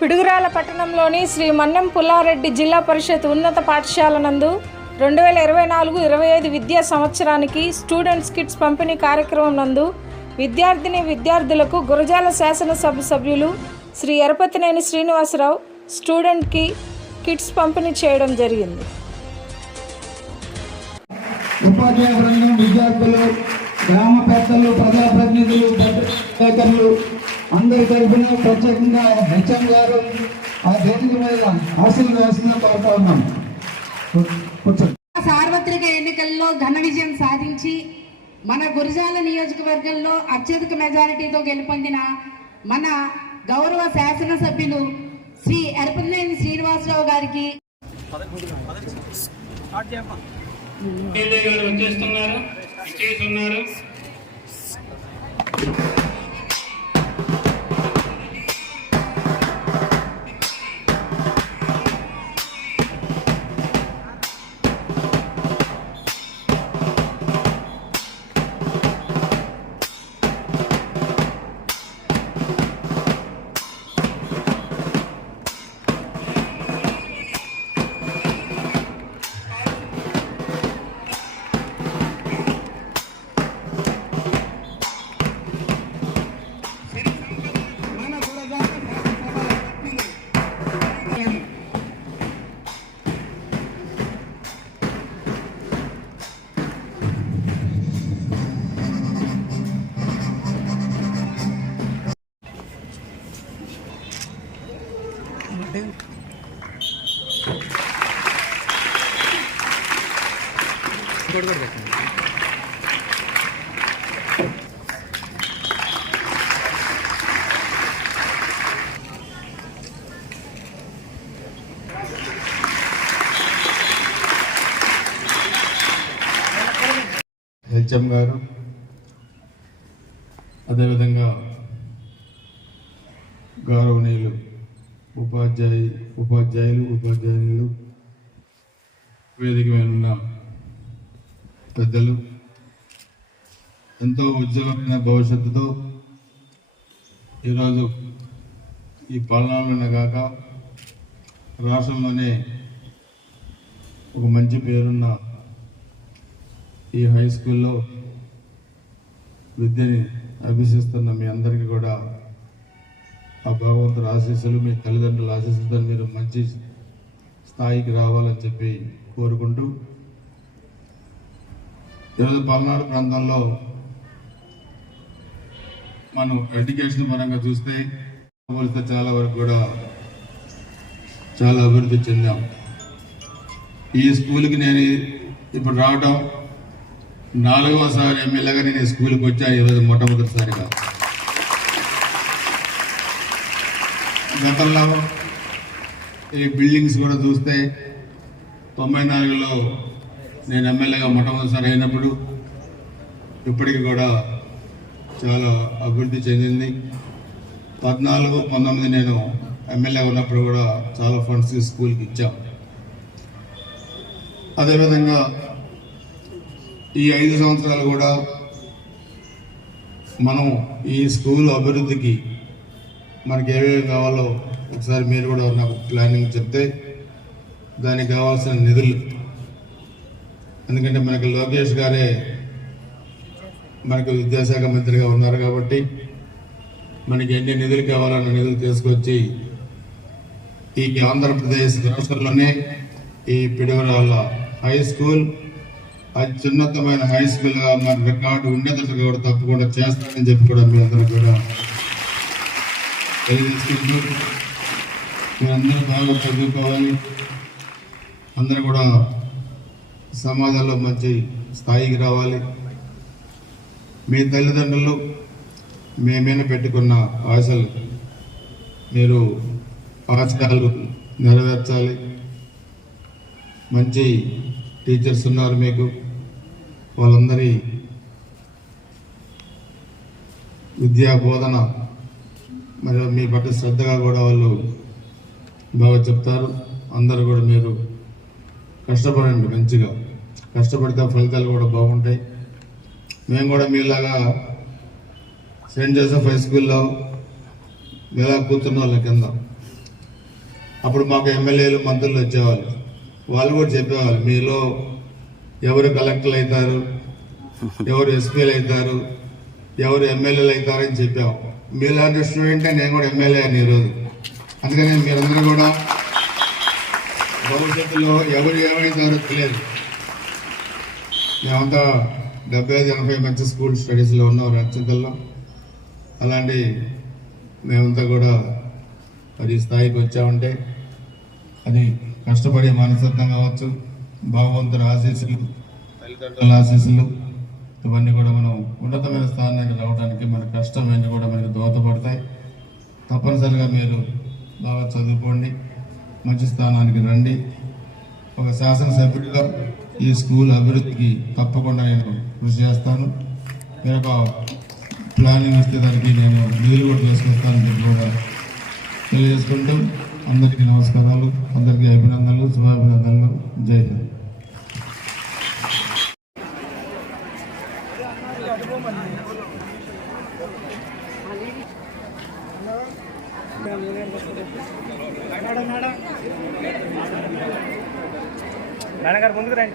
పిడుగురాల పట్టణంలోని శ్రీ మన్నెం పుల్లారెడ్డి జిల్లా పరిషత్ ఉన్నత పాఠశాల నందు 2024-25 విద్యా సంవత్సరానికి స్టూడెంట్స్ కిట్స్ పంపిణీ కార్యక్రమం నందు విద్యార్థులకు గురజాల శాసనసభ సభ్యులు శ్రీ ఎరపతినేని శ్రీనివాసరావు స్టూడెంట్కి కిట్స్ పంపిణీ చేయడం జరిగింది. ఉపాధ్యాయ బృందం, విద్యార్థులు, గ్రామ పెద్దలు, ప్రజాప్రతినిధులు, అందరి తరఫున ప్రత్యేకంగా హెచ్ఎం గారు ఆ వేదిక మీద ఆశీర్వదిస్తున్నా కోరుతా ఉన్నాం. సార్వత్రిక ఎన్నికల్లో ఘన విజయం సాధించి మన గురజాల నియోజకవర్గంలో అత్యధిక మెజారిటీతో గెలుపొందిన మన గౌరవ శాసనసభ్యులు శ్రీ ఎరపతినేని శ్రీనివాసరావు గారికి వచ్చేస్తున్నారు. హెచ్ఎం గారు, అదేవిధంగా గౌరవనీయులు ఉపాధ్యాయులు, వేదిక మీద ఉన్న పెద్దలు, ఎంతో ఉజ్వలమైన భవిష్యత్తుతో ఈరోజు ఈ పాలనలోనే కాక రాష్ట్రంలోనే ఒక మంచి పేరున్న ఈ హై స్కూల్లో విద్యని అభ్యసిస్తున్న మీ అందరికీ కూడా ఆ భగవంతుడు ఆశీస్సులు, మీ తల్లిదండ్రుల ఆశీస్సులతో మీరు మంచి స్థాయికి రావాలని చెప్పి కోరుకుంటూ, ఈరోజు పల్నాడు ప్రాంతంలో మనం ఎడ్యుకేషన్ పరంగా చూస్తే పోలిస్తే చాలా వరకు కూడా చాలా అభివృద్ధి చెందాం. ఈ స్కూల్కి నేను ఇప్పుడు రావటం 4వసారి ఎమ్మెల్యేగా నేను ఈ స్కూల్కి వచ్చాను. ఈరోజు మొట్టమొదటిసారిగా. గతంలో ఈ బిల్డింగ్స్ కూడా చూస్తే 94లో నేను ఎమ్మెల్యేగా మొట్టమొదటిసారి అయినప్పుడు ఇప్పటికి కూడా చాలా అభివృద్ధి చెందింది. 14-19 నేను ఎమ్మెల్యే ఉన్నప్పుడు కూడా చాలా ఫండ్స్ స్కూల్కి ఇచ్చాం. అదేవిధంగా ఈ 5 సంవత్సరాలు కూడా మనం ఈ స్కూల్ అభివృద్ధికి మనకి ఏమేమి కావాలో ఒకసారి మీరు కూడా నాకు ప్లానింగ్ చెప్తే దానికి కావాల్సిన నిధులు, ఎందుకంటే మనకి లోకేష్ గారే మనకు విద్యాశాఖ మంత్రిగా ఉన్నారు కాబట్టి మనకి ఎన్ని నిధులు కావాలన్న నిధులు తీసుకొచ్చి ఈ ఆంధ్రప్రదేశ్ రాష్ట్రంలోనే ఈ పిడుగురాళ్ళ హై స్కూల్ అత్యున్నతమైన హై స్కూల్గా మన రికార్డు ఉండేటట్టుగా కూడా తప్పకుండా చేస్తానని చెప్పి కూడా మీ అందరూ కూడా తెలియజేసుకుంటూ, మీరందరూ బాగా చదువుకోవాలి, అందరూ కూడా సమాజంలో మంచి స్థాయికి రావాలి. మీ తల్లిదండ్రులు మీ మీద పెట్టుకున్న ఆశలు మీరు ఆశయాలు నెరవేర్చాలి. మంచి టీచర్స్ ఉన్నారు మీకు, వాళ్ళందరి విద్యా బోధన మరియు మీ పట్ల శ్రద్ధగా కూడా వాళ్ళు బాగా చెప్తారు. అందరూ కూడా మీరు కష్టపడండి, మంచిగా కష్టపడితే ఫలితాలు కూడా బాగుంటాయి. మేము కూడా మీలాగా సెయింట్ జోసెఫ్ హై స్కూల్లో ఇలా కూర్చున్న వాళ్ళ కింద అప్పుడు మాకు ఎమ్మెల్యేలు మంత్రులు వచ్చేవాళ్ళు. వాళ్ళు కూడా చెప్పేవాళ్ళు మీలో ఎవరు కలెక్టర్లు అవుతారు, ఎవరు ఎస్పీలు అవుతారు, ఎవరు ఎమ్మెల్యేలు అవుతారని చెప్పాము. మీలాంటి స్టూడెంటే నేను కూడా ఎమ్మెల్యే అని ఈరోజు. అందుకని మీరందరూ కూడా భవిష్యత్తులో ఎవరు ఏమవుతారో తెలియదు. మేమంతా 75-80 మంచి స్కూల్ స్టడీస్లో ఉన్నాం రక్షితల్లో. అలాంటి మేమంతా కూడా అది స్థాయికి వచ్చామంటే అది కష్టపడే మనస్తత్వం కావచ్చు, భగవంతుని ఆశీస్సులు, తల్లిదండ్రుల ఆశీస్సులు, ఇవన్నీ కూడా మనం ఉన్నతమైన స్థానానికి రావడానికి మన కష్టం అన్నీ కూడా మనకి దోహదపడతాయి. తప్పనిసరిగా మీరు బాగా చదువుకోండి, మంచి స్థానానికి రండి. ఒక శాసనసభ్యుడిగా ఈ స్కూల్ అభివృద్ధికి తప్పకుండా నేను కృషి చేస్తాను. మీరు ఒక ప్లానింగ్ ఇస్తే దానికి నేను నిధులు కూడా తీసుకొస్తానని చెప్పి కూడా తెలియజేసుకుంటూ అందరికీ నమస్కారాలు, అందరికీ అభినందనలు, శుభాభినందనలు. జై హింద్. నాన్నగారు ముందుకు రండి.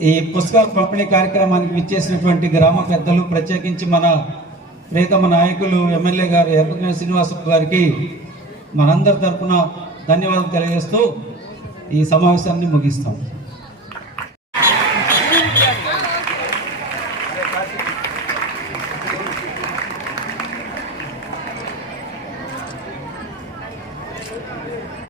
ఈ పుస్తకాల పంపిణీ కార్యక్రమానికి విచ్చేసినటువంటి గ్రామ పెద్దలు, ప్రత్యేకించి మన ప్రియతమ నాయకులు ఎమ్మెల్యే గారు ఎర్రగొండ శ్రీనివాసరావు గారికి మనందరి తరఫున ధన్యవాదాలు తెలియజేస్తూ ఈ సమావేశాన్ని ముగిస్తాం.